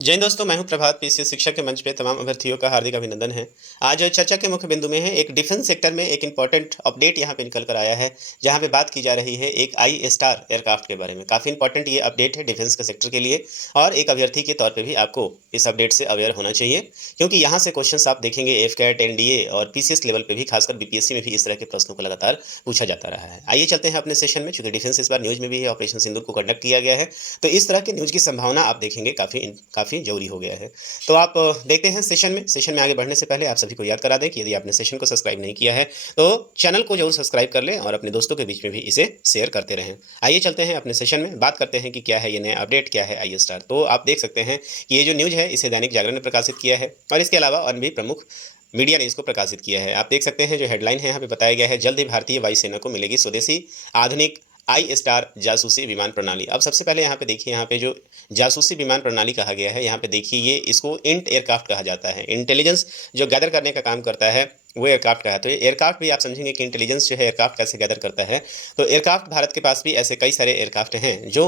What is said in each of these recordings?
जय हिंद दोस्तों, मैं हूं प्रभात। पीसीएस शिक्षा के मंच पे तमाम अभ्यर्थियों का हार्दिक अभिनंदन है। आज चर्चा के मुख्य बिंदु में है एक डिफेंस सेक्टर में एक इंपॉर्टेंट अपडेट यहां पे निकल कर आया है, जहां पे बात की जा रही है एक आई स्टार एयरक्राफ्ट के बारे में। काफ़ी इंपॉर्टेंट ये अपडेट है डिफेंस के सेक्टर के लिए, और एक अभ्यर्थी के तौर पर भी आपको इस अपडेट से अवेयर होना चाहिए, क्योंकि यहाँ से क्वेश्चन आप देखेंगे एफकैट, एनडीए और पीसीएस लेवल पर भी, खासकर बीपीएससी में भी इस तरह के प्रश्नों को लगातार पूछा जाता रहा है। आइए चलते हैं अपने सेशन में, चूंकि डिफेंस इस बार न्यूज में भी है, ऑपरेशन सिंदूर को कंडक्ट किया गया है, तो इस तरह के न्यूज की संभावना आप देखेंगे काफ़ी जरूरी हो गया है। तो आप देखते हैं सेशन में आगे बढ़ने से पहले आप सभी को याद करा दें कि यदि आपने सेशन को सब्सक्राइब नहीं किया है तो चैनल को जरूर सब्सक्राइब कर लें और अपने दोस्तों के बीच में भी इसे शेयर करते रहें। आइए चलते हैं अपने सेशन में, बात करते हैं कि क्या है ये नया अपडेट, क्या है आई स्टार। तो आप देख सकते हैं कि ये जो न्यूज़ है इसे दैनिक जागरण ने प्रकाशित किया है, और इसके अलावा अन्य भी प्रमुख मीडिया ने इसको प्रकाशित किया है। आप देख सकते हैं जो हेडलाइन है यहाँ पे बताया गया है, जल्द ही भारतीय वायुसेना को मिलेगी स्वदेशी आधुनिक आई स्टार जासूसी विमान प्रणाली। अब सबसे पहले यहाँ पे देखिए, यहाँ पे जो जासूसी विमान प्रणाली कहा गया है, यहाँ पे देखिए ये इसको इंट एयरक्राफ्ट कहा जाता है। इंटेलिजेंस जो गैदर करने का काम करता है वो एयरक्राफ्ट का है। तो ये एयरक्राफ्ट भी आप समझेंगे कि इंटेलिजेंस जो है एयरक्राफ्ट कैसे गैदर करता है। तो एयरक्राफ्ट भारत के पास भी ऐसे कई सारे एयरक्राफ्ट हैं जो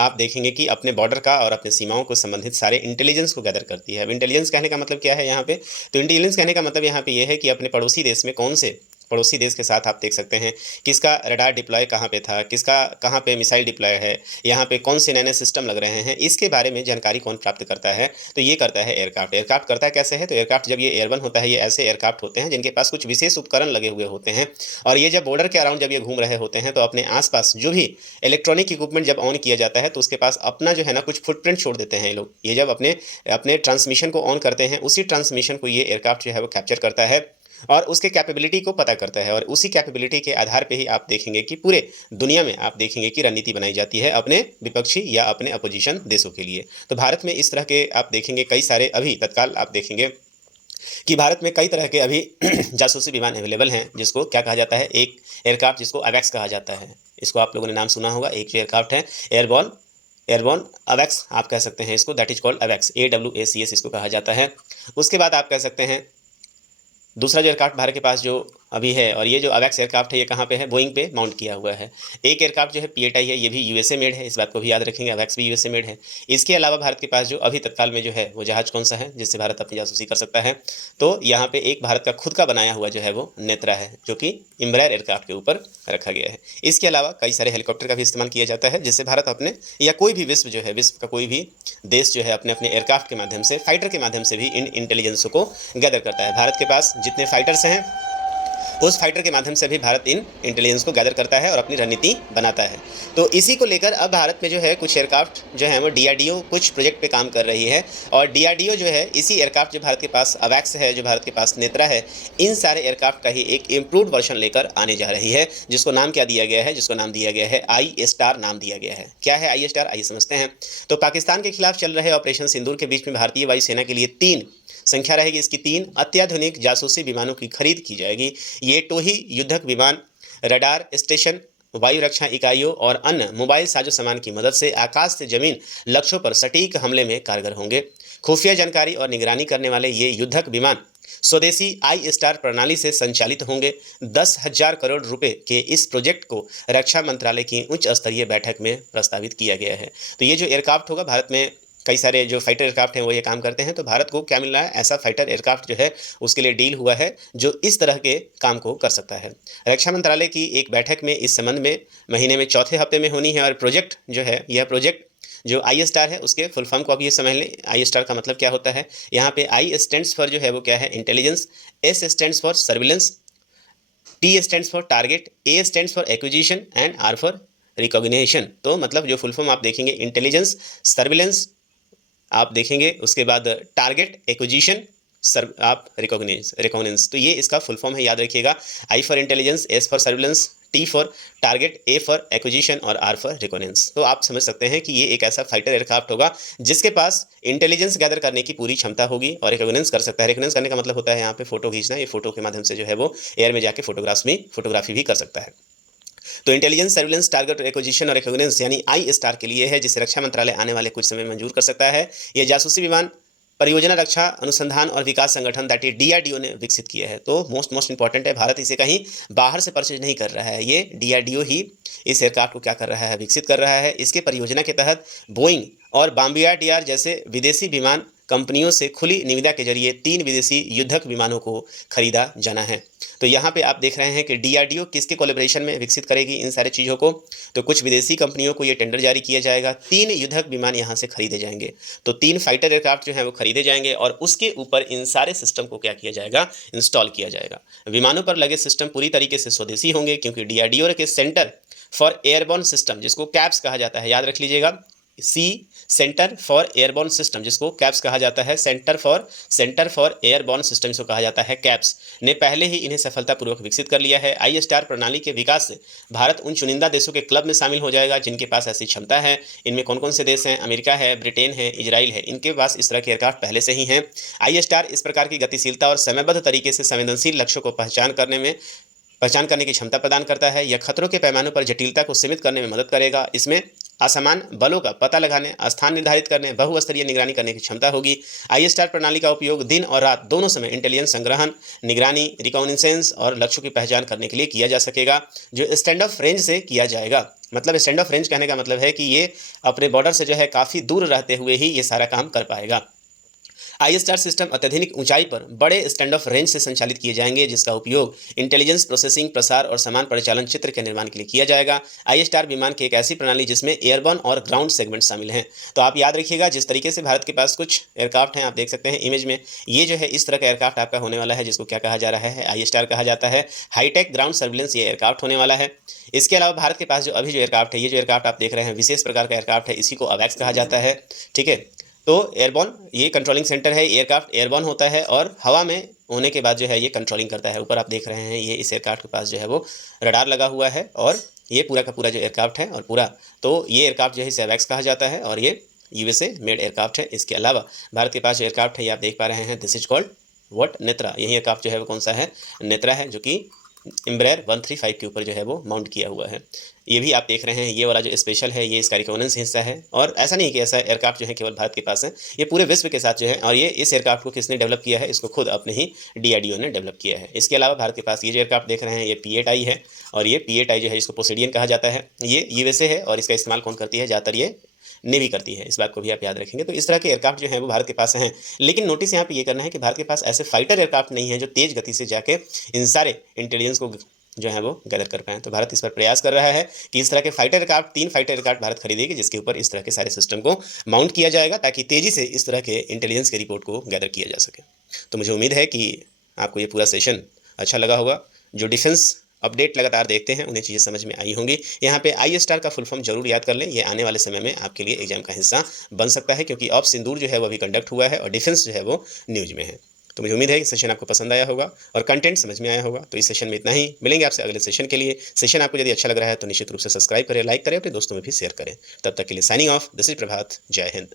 आप देखेंगे कि अपने बॉर्डर का और अपने सीमाओं को संबंधित सारे इंटेलिजेंस को गैदर करती है। अब इंटेलिजेंस कहने का मतलब क्या है यहाँ पे, तो इंटेलिजेंस कहने का मतलब यहाँ पे ये है कि अपने पड़ोसी देश में कौन से पड़ोसी देश के साथ आप देख सकते हैं किसका रडार डिप्लॉय कहाँ पे था, किसका कहाँ पे मिसाइल डिप्लॉय है, यहाँ पे कौन से नए नए सिस्टम लग रहे हैं, इसके बारे में जानकारी कौन प्राप्त करता है, तो ये करता है एयरक्राफ्ट। एयरक्राफ्ट करता है कैसे है, तो एयरक्राफ्ट जब ये एयरबन होता है, ये ऐसे एयरक्राफ्ट होते हैं जिनके पास कुछ विशेष उपकरण लगे हुए होते हैं, और ये जब बॉर्डर के अराउंड जब ये घूम रहे होते हैं तो अपने आसपास जो भी इलेक्ट्रॉनिक इक्विपमेंट जब ऑन किया जाता है तो उसके पास अपना जो है ना कुछ फुटप्रिंट छोड़ देते हैं ये लोग। ये जब अपने अपने ट्रांसमिशन को ऑन करते हैं, उसी ट्रांसमिशन को ये एयरक्राफ्ट जो है वो कैप्चर करता है और उसके कैपेबिलिटी को पता करता है, और उसी कैपेबिलिटी के आधार पे ही आप देखेंगे कि पूरे दुनिया में आप देखेंगे कि रणनीति बनाई जाती है अपने विपक्षी या अपने अपोजिशन देशों के लिए। तो भारत में इस तरह के आप देखेंगे कई सारे, अभी तत्काल आप देखेंगे कि भारत में कई तरह के अभी जासूसी विमान अवेलेबल हैं, जिसको क्या कहा जाता है, एक एयरक्राफ्ट जिसको अवैक्स कहा जाता है, इसको आप लोगों ने नाम सुना होगा। एक जो एयरक्राफ्ट है एयरबॉर्न एयरबॉर्न अवैक्स आप कह सकते हैं इसको, दैट इज कॉल्ड अवैक्स, AWACS इसको कहा जाता है। उसके बाद आप कह सकते हैं दूसरा जो एयरक्राफ्ट भारत के पास जो अभी है, और ये जो अवैक्स एयरक्राफ्ट है ये कहाँ पे है, बोइंग पे माउंट किया हुआ है। एक एयरक्राफ्ट जो है पीएटाई है, ये भी यूएसए मेड है, इस बात को भी याद रखेंगे, अवैक्स भी यूएसए मेड है। इसके अलावा भारत के पास जो अभी तत्काल में जो है वो जहाज कौन सा है जिससे भारत अपनी जासूसी कर सकता है, तो यहाँ पे एक भारत का खुद का बनाया हुआ जो है वो नेत्रा है, जो कि इम्ब्रायर एयरक्राफ्ट के ऊपर रखा गया है। इसके अलावा कई सारे हेलीकॉप्टर का भी इस्तेमाल किया जाता है, जिससे भारत अपने या कोई भी विश्व जो है, विश्व का कोई भी देश जो है अपने अपने एयरक्राफ्ट के माध्यम से, फाइटर के माध्यम से भी इन इंटेलिजेंस को गैदर करता है। भारत के पास जितने फाइटर्स हैं उस फाइटर के माध्यम से भी भारत इन इंटेलिजेंस को गैदर करता है और अपनी रणनीति बनाता है। तो इसी को लेकर अब भारत में जो है कुछ एयरक्राफ्ट जो है वो डीआरडीओ कुछ प्रोजेक्ट पे काम कर रही है, और डीआरडीओ जो है इसी एयरक्राफ्ट जो भारत के पास अवैक्स है, जो भारत के पास नेत्रा है, इन सारे एयरक्राफ्ट का ही एक इम्प्रूव्ड वर्जन लेकर आने जा रही है, जिसको नाम क्या दिया गया है, जिसको नाम दिया गया है आई स्टार नाम दिया गया है। क्या है आई स्टार, आइए समझते हैं। तो पाकिस्तान के खिलाफ चल रहे ऑपरेशन सिंदूर के बीच में भारतीय वायुसेना के लिए 3 संख्या रहेगी इसकी, 3 अत्याधुनिक जासूसी विमानों की खरीद की जाएगी। ये टोही युद्धक विमान, रडार स्टेशन, वायु रक्षा इकाइयों और अन्य मोबाइल साजो सामान की मदद से आकाश से जमीन लक्ष्यों पर सटीक हमले में कारगर होंगे। खुफिया जानकारी और निगरानी करने वाले ये युद्धक विमान स्वदेशी आई स्टार प्रणाली से संचालित होंगे। 10,000 करोड़ रुपए के इस प्रोजेक्ट को रक्षा मंत्रालय की उच्च स्तरीय बैठक में प्रस्तावित किया गया है। तो ये जो एयरक्राफ्ट होगा, भारत में कई सारे जो फाइटर एयरक्राफ्ट हैं वो ये काम करते हैं, तो भारत को क्या मिल रहा है, ऐसा फाइटर एयरक्राफ्ट जो है उसके लिए डील हुआ है जो इस तरह के काम को कर सकता है। रक्षा मंत्रालय की एक बैठक में इस संबंध में महीने में चौथे हफ्ते में होनी है, और प्रोजेक्ट जो है, यह प्रोजेक्ट जो आई स्टार है उसके फुल फॉर्म को आप ये समझ लें। आई स्टार का मतलब क्या होता है, यहाँ पे आई स्टैंड्स फॉर जो है वो क्या है, intelligence, S stands for surveillance, T stands for target, A stands for acquisition and R for recognition. तो मतलब जो फुल फॉर्म आप देखेंगे, इंटेलिजेंस, सर्विलेंस आप देखेंगे, उसके बाद टारगेट एक्विजिशन, सर आप रिकॉग्निजेंस, तो ये इसका फुल फॉर्म है, याद रखिएगा। I for intelligence, S for surveillance, T for target, A for acquisition और आर फॉर रिकॉग्निजेंस। तो आप समझ सकते हैं कि ये एक ऐसा फाइटर एयरक्राफ्ट होगा जिसके पास इंटेलिजेंस गैदर करने की पूरी क्षमता होगी और रिकॉग्निजेंस कर सकता है। रिकॉग्निजेंस करने का मतलब होता है यहाँ पे फोटो खींचना, ये फोटो के माध्यम से जो है वो एयर में जाके फोटोग्राफी भी कर सकता है। तो इंटेलिजेंस, सर्विलेंस, टारगेट एक्विजिशन और रिकॉग्निजेंस यानी आई स्टार के लिए है, जिसे रक्षा मंत्रालय आने वाले कुछ समय में मंजूर कर सकता है। यह जासूसी विमान परियोजना रक्षा अनुसंधान और विकास संगठन दैट इज डीआरडीओ ने विकसित किया है। तो मोस्ट इंपॉर्टेंट है, भारत इसे कहीं बाहर से परचेज नहीं कर रहा है, ये डीआरडीओ ही इस एयरक्राफ्ट को क्या कर रहा है, विकसित कर रहा है। इसके परियोजना के तहत बोइंग और बॉम्बार्डियर यार जैसे विदेशी विमान कंपनियों से खुली निविदा के जरिए 3 विदेशी युद्धक विमानों को खरीदा जाना है। तो यहाँ पे आप देख रहे हैं कि डीआरडीओ किसके कोलैबोरेशन में विकसित करेगी इन सारी चीज़ों को। तो कुछ विदेशी कंपनियों को ये टेंडर जारी किया जाएगा, 3 युद्धक विमान यहाँ से खरीदे जाएंगे। तो 3 फाइटर एयरक्राफ्ट जो हैं वो खरीदे जाएंगे और उसके ऊपर इन सारे सिस्टम को क्या किया जाएगा, इंस्टॉल किया जाएगा। विमानों पर लगे सिस्टम पूरी तरीके से स्वदेशी होंगे, क्योंकि डीआरडीओ के सेंटर फॉर एयरबॉर्न सिस्टम, जिसको कैप्स कहा जाता है, याद रख लीजिएगा, सेंटर फॉर एयरबॉर्न सिस्टम, जिसको कैप्स कहा जाता है, सेंटर फॉर एयरबॉर्न सिस्टम को कहा जाता है कैप्स, ने पहले ही इन्हें सफलतापूर्वक विकसित कर लिया है। आई स्टार प्रणाली के विकास से भारत उन चुनिंदा देशों के क्लब में शामिल हो जाएगा जिनके पास ऐसी क्षमता है। इनमें कौन कौन से देश हैं? अमेरिका है, ब्रिटेन है, इजराइल है। इनके पास इस तरह के एयरक्राफ्ट पहले से ही हैं। आई स्टार इस प्रकार की गतिशीलता और समयबद्ध तरीके से संवेदनशील लक्ष्यों को पहचान करने की क्षमता प्रदान करता है। यह खतरों के पैमानों पर जटिलता को सीमित करने में मदद करेगा। इसमें असमान बलों का पता लगाने, स्थान निर्धारित करने, बहुस्तरीय निगरानी करने की क्षमता होगी। आई स्टार प्रणाली का उपयोग दिन और रात दोनों समय इंटेलिजेंस संग्रहण, निगरानी, रिकॉग्निसेंस और लक्ष्यों की पहचान करने के लिए किया जा सकेगा, जो स्टैंड ऑफ रेंज से किया जाएगा। मतलब स्टैंड ऑफ रेंज कहने का मतलब है कि ये अपने बॉर्डर से जो है काफ़ी दूर रहते हुए ही ये सारा काम कर पाएगा। आई स्टार सिस्टम अत्यधिक ऊंचाई पर बड़े स्टैंड ऑफ रेंज से संचालित किए जाएंगे, जिसका उपयोग इंटेलिजेंस प्रोसेसिंग, प्रसार और समान परिचालन चित्र के निर्माण के लिए किया जाएगा। आई स्टार विमान की एक ऐसी प्रणाली जिसमें एयरबॉर्न और ग्राउंड सेगमेंट शामिल हैं। तो आप याद रखिएगा, जिस तरीके से भारत के पास कुछ एयरक्राफ्ट हैं, आप देख सकते हैं इमेज में, ये जो है इस तरह का एयरक्राफ्ट आपका होने वाला है, जिसको क्या कहा जा रहा है, आई स्टार कहा जाता है। हाईटेक ग्राउंड सर्विलेंस ये एयरक्राफ्ट होने वाला है। इसके अलावा भारत के पास जो अभी जो एयरक्राफ्ट है, ये जो एयरक्राफ्ट आप देख रहे हैं विशेष प्रकार का एयरक्राफ्ट है, इसी को अवैक्स कहा जाता है। ठीक है, तो एयरबॉर्न ये कंट्रोलिंग सेंटर है। एयरक्राफ्ट एयरबॉर्न होता है और हवा में होने के बाद जो है ये कंट्रोलिंग करता है। ऊपर आप देख रहे हैं ये इस एयरक्राफ्ट के पास जो है वो रडार लगा हुआ है और ये पूरा का पूरा जो एयरक्राफ्ट है और पूरा, तो ये एयरक्राफ्ट जो है इसे अवैक्स कहा जाता है और ये यूएसए मेड एयरक्राफ्ट है। इसके अलावा भारत के पास जो एयरक्राफ्ट है ये आप देख पा रहे हैं, this is called what, Netra. यही एयरक्राफ्ट जो है वो कौन सा है, नेत्रा है, जो कि एम्ब्रायर 135 के ऊपर जो है वो माउंट किया हुआ है। ये भी आप देख रहे हैं, ये वाला जो स्पेशल है ये इसका रिकॉग्निसेंस हिस्सा है। और ऐसा नहीं कि ऐसा एयरक्राफ्ट जो है केवल भारत के पास है, ये पूरे विश्व के साथ जो है। और ये इस एयरक्राफ्ट को किसने डेवलप किया है, इसको खुद अपने ही डीआरडीओ ने डेवलप किया है। इसके अलावा भारत के पास ये जो एयरक्राफ्ट देख रहे हैं ये P-8I है और ये P-8I जो है इसको पोसेडियन कहा जाता है। ये यूएसए है और इसका इस्तेमाल कौन करती है, ज़्यादातर ये नेवी करती है। इस बात को भी आप याद रखेंगे। तो इस तरह के एयरक्राफ्ट जो है वो भारत के पास हैं, लेकिन नोटिस यहाँ पे ये करना है कि भारत के पास ऐसे फाइटर एयरक्राफ्ट नहीं है जो तेज़ गति से जाके इन सारे इंटेलिजेंस को जो है वो गैदर कर पाएँ। तो भारत इस पर प्रयास कर रहा है कि इस तरह के fighter aircraft, 3 fighter aircraft Bharat खरीदेगी, जिसके ऊपर इस तरह के सारे सिस्टम को माउंट किया जाएगा ताकि तेज़ी से इस तरह के इंटेलिजेंस के रिपोर्ट को गैदर किया जा सके। तो मुझे उम्मीद है कि आपको ये पूरा सेशन अच्छा लगा होगा। जो डिफेंस अपडेट लगातार देखते हैं उन्हें चीज़ें समझ में आई होंगी। यहाँ पे आई स्टार का फुल फॉर्म जरूर याद कर लें, ये आने वाले समय में आपके लिए एग्जाम का हिस्सा बन सकता है, क्योंकि ऑफ सिंदूर जो है वो अभी कंडक्ट हुआ है और डिफेंस जो है वो न्यूज में है। तो मुझे उम्मीद है कि सेशन आपको पसंद आया होगा और कंटेंट समझ में आया होगा। तो इस सेशन में इतना ही, मिलेंगे आपसे अगले सेशन के लिए। सेशन आपको यदि अच्छा लग रहा है तो निश्चित रूप से सब्सक्राइब करें, लाइक करें, अपने दोस्तों में भी शेयर करें। तब तक के लिए साइनिंग ऑफ, दिस इज प्रभात, जय हिंद।